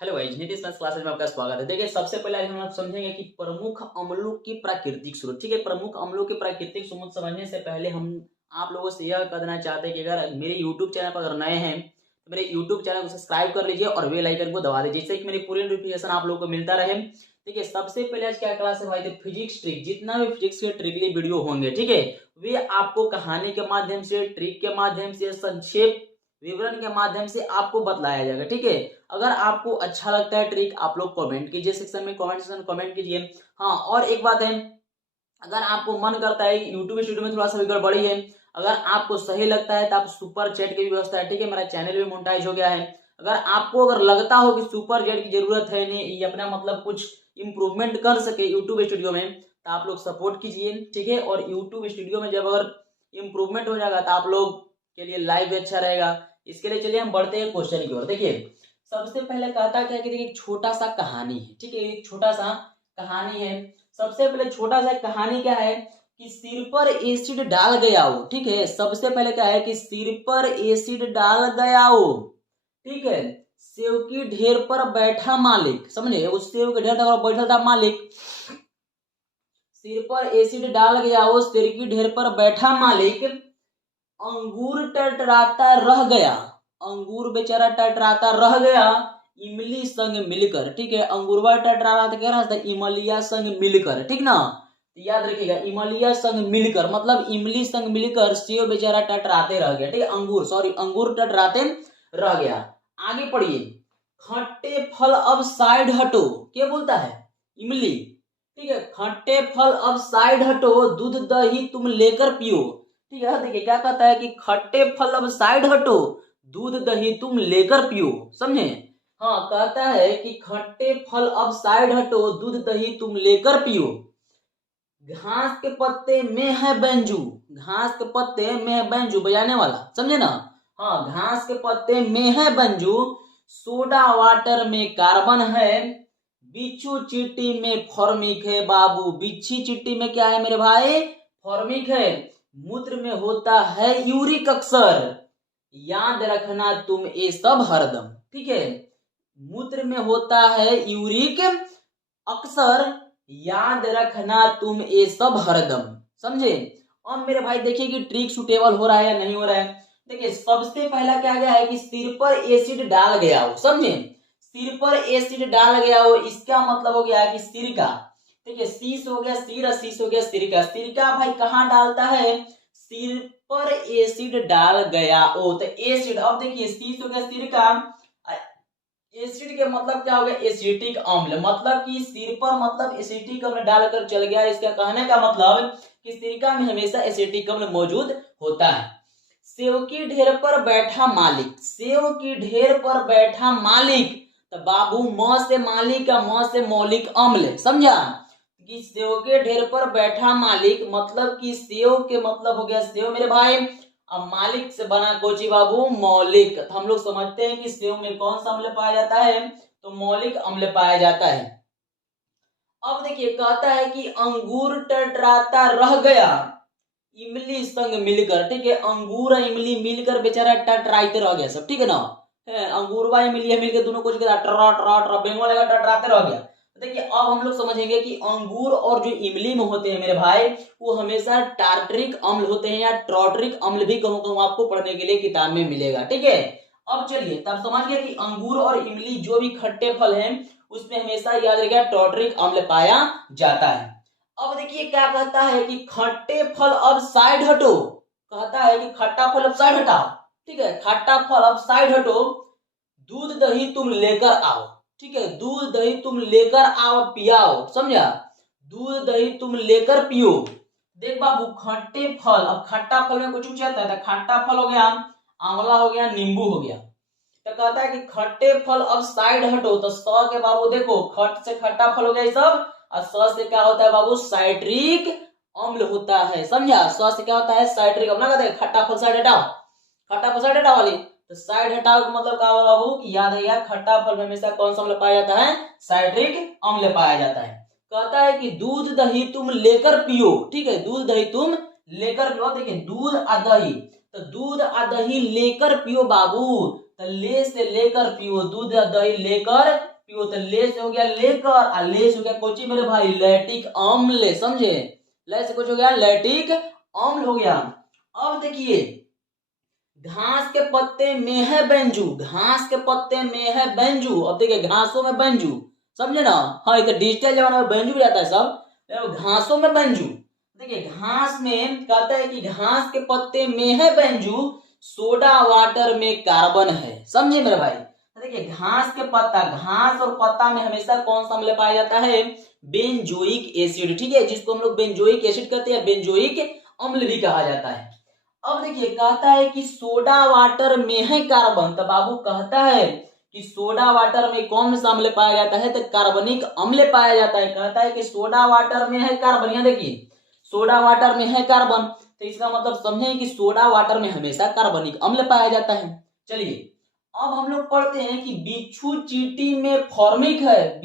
Hello guys, Nitish maths classes में आपका स्वागत है। देखिए, सबसे पहले आज हम लोग समझेंगे कि प्रमुख अम्लों की प्राकृतिक स्रोत। ठीक है, प्रमुख अम्लों के प्राकृतिक स्रोत समझने से पहले हम आप लोगों से यह कहना चाहते हैं कि अगर मेरे यूट्यूब चैनल पर अगर नए हैं तो मेरे यूट्यूब चैनल को सब्सक्राइब कर लीजिए और बेल आइकन को दबा दीजिए, जिससे कि मेरी पूरी नोटिफिकेशन आप लोगों को मिलता रहे। ठीक है, सबसे पहले आज क्या क्लास है भाई? तो फिजिक्स ट्रिक, जितना भी फिजिक्स के ट्रिकली वीडियो होंगे, ठीक है, वे आपको कहानी के माध्यम से, ट्रिक के माध्यम से, संक्षेप विवरण के माध्यम से आपको बतलाया जाएगा। ठीक है, अगर आपको अच्छा लगता है ट्रिक, आप लोग कमेंट कीजिए सेक्शन में, कमेंट सेक्शन कमेंट कीजिए। हाँ, और एक बात है, अगर आपको मन करता है यूट्यूब स्टूडियो में थोड़ा सा गड़बड़ी है, अगर आपको सही लगता है तो आप सुपर चैट की भी व्यवस्था है। ठीक है, मेरा चैनल भी मोनेटाइज हो गया है। अगर आपको अगर लगता हो कि सुपर चैट की जरूरत है, नहीं ये अपना मतलब कुछ इंप्रूवमेंट कर सके यूट्यूब स्टूडियो में, तो आप लोग सपोर्ट कीजिए। ठीक है, और यूट्यूब स्टूडियो में जब अगर इंप्रूवमेंट हो जाएगा तो आप लोग के लिए लाइव भी अच्छा रहेगा। इसके लिए चलिए हम बढ़ते हैं क्वेश्चन की ओर। देखिए, सबसे पहले कहता क्या कि देखिए, एक छोटा सा कहानी है। ठीक है, एक छोटा सा कहानी है। सबसे पहले छोटा सा कहानी क्या है कि सिर पर एसिड डाल गया हो। ठीक है, सबसे पहले क्या है कि सिर पर एसिड डाल गया हो। ठीक है, सेव की ढेर पर बैठा मालिक, समझे, उस सेव के ढेर पर बैठा था मालिक। सिर पर एसिड डाल गया हो, सिर की ढेर पर बैठा मालिक, अंगूर टटराता रह गया। अंगूर बेचारा टटराता रह गया इमली संग मिलकर। ठीक है, अंगूरवा टटरा रहा था, कह रहा था इमलिया संग मिलकर। ठीक ना, याद रखिएगा, इमलिया संग मिलकर मतलब इमली संग मिलकर सेव बेचारा टटराते रह गया। ठीक है, अंगूर सॉरी अंगूर टटराते रह गया। आगे पढ़िए, खट्टे फल अब साइड हटो। क्या बोलता है? इमली। ठीक है, खट्टे फल अब साइड हटो, दूध दही तुम लेकर पियो। ठीक है, देखिए क्या कहता है कि खट्टे फल अब साइड हटो, दूध दही तुम लेकर पियो। समझे? हाँ, कहता है कि खट्टे फल अब साइड हटो, दूध दही तुम लेकर पियो। घास के पत्ते में है बैंजू। घास के पत्ते में है बैंजू, बजाने वाला, समझे ना? हाँ, घास के पत्ते में है बैंजू, सोडा वाटर में कार्बन है, बिच्छू चींटी में फॉर्मिक है। बाबू, बिच्छी चींटी में क्या है मेरे भाई? फॉर्मिक है। मूत्र में होता है यूरिक अक्सर, याद रखना तुम ये सब हरदम। ठीक है, मूत्र में होता है यूरिक अक्सर, याद रखना तुम ये सब हरदम। समझे? अब मेरे भाई देखिए कि ट्रिक सुटेबल हो रहा है या नहीं हो रहा है। देखिए, सबसे पहला क्या गया है कि सिर पर एसिड डाल गया हो। समझे? सिर पर एसिड डाल गया हो, इसका मतलब हो गया कि सिर का। ठीक है, शीश हो गया सिर और शीश हो गया सिर का। सिर का भाई कहाँ डालता है? सिर पर एसिड डाल गया हो, तो एसिड, अब देखिए शीश हो गया सिर का, एसिड के मतलब क्या हो गया? एसिटिक अम्ल, मतलब कि सिर पर मतलब एसिटिक अम्ल डालकर चल गया। इसका कहने का मतलब कि सिरका में हमेशा एसिटिक अम्ल मौजूद होता है। सेव की ढेर पर बैठा मालिक, सेव की ढेर पर बैठा मालिक, तो बाबू म से मालिक का म से मौलिक अम्ल, समझा? कि सेव के ढेर पर बैठा मालिक मतलब कि सेव के मतलब हो गया सेव मेरे भाई। अब मालिक से बना कोची बाबू? मौलिक। तो हम लोग समझते हैं कि सेव में कौन सा अम्ल पाया जाता है? तो मौलिक अम्ल पाया जाता है। अब देखिए कहता है कि अंगूर टटराता रह गया इमली संग मिलकर। ठीक है, अंगूर और इमली मिलकर बेचारा टटराते रह गया सब। ठीक है ना, अंगूरवा इमली मिलकर दोनों कुछ टरा टरा टरा बेंगो लगा टटराते रह गया। देखिए, अब हम लोग समझेंगे कि अंगूर और जो इमली में होते हैं मेरे भाई, वो हमेशा टार्टरिक अम्ल होते हैं, या ट्रॉटरिक अम्ल भी कहूँ कहूँ आपको पढ़ने के लिए किताब में मिलेगा। ठीक है, अब चलिए तब समझ गए कि अंगूर और इमली जो भी खट्टे फल हैं उसमें हमेशा याद रखिएगा ट्रॉटरिक अम्ल पाया जाता है। अब देखिए क्या कहता है कि खट्टे फल अब साइड हटो। कहता है कि खट्टा फल अब साइड हटाओ। ठीक है, खट्टा फल अब साइड हटो, दूध दही तुम लेकर आओ। ठीक है, दूध दही तुम लेकर आओ, पियाओ। समझा? दूध दही तुम लेकर पियो। देख बाबू, खट्टे फल, अब खट्टा फल में कुछ आता है, तो खट्टा फल हो गया आंवला, हो गया नींबू, हो गया। तो कहता है कि खट्टे फल अब साइड हटो, तो स के बाबू देखो, खट से खट्टा फल हो गया ये सब, और स से क्या होता है बाबू? साइट्रिक अम्ल होता है। समझा? स से क्या होता है? साइट्रिक अम्ल। कहते हैं खट्टा फल साइड हटाओ, खट्टा फल साइड हटाओ वाली, तो साइड हटाओ का मतलब क्या होगा बाबू? कि याद है यार, खट्टा फल में हमेशा कौन सा अम्ल पाया जाता है? साइट्रिक अम्ल पाया जाता है। कहता है कि दूध दही तुम लेकर पियो। ठीक है, दूध दही तुम लेकर पियो। देखिए, दूध और दही, तो दूध और दही लेकर पियो बाबू। तो ले से लेकर पियो, दूध या दही लेकर पियो, तो ले से हो गया लेकर, और ले से हो गया कोची मेरे भाई लैक्टिक अम्ल, समझे, ले से कुछ हो गया लैक्टिक अम्ल हो गया। अब देखिए घास के पत्ते में है बेंजू, घास के पत्ते में है बेंजू, अब देखिए घासों में बेंजू, समझे ना, हाँ इधर डिजिटल जमाना में बेंजू भी आता है सब, घासों में बेंजू, देखिए घास में कहता है कि घास के पत्ते में है बेंजू, सोडा वाटर में कार्बन है, समझे मेरे भाई। देखिए घास के पत्ता, घास और पत्ता में हमेशा कौन सा अम्ल पाया जाता है, बेंजोइक एसिड, ठीक है, जिसको हम लोग बेंजोइक एसिड कहते हैं, बेंजोइक अम्ल भी कहा जाता है। अब देखिए कहता है कि सोडा वाटर में है कार्बन, तो बाबू कहता है कि सोडा वाटर में कौन सा अम्ल पाया जाता है, तो कार्बनिक अम्ल पाया जाता है। कहता है कि सोडा वाटर में है कार्बन, यहाँ देखिए सोडा वाटर में है कार्बन, तो इसका मतलब समझें कि सोडा वाटर में हमेशा कार्बनिक अम्ल पाया जाता है। चलिए अब हम लोग पढ़ते हैं कि बिच्छू चींटी में फॉर्मिक है,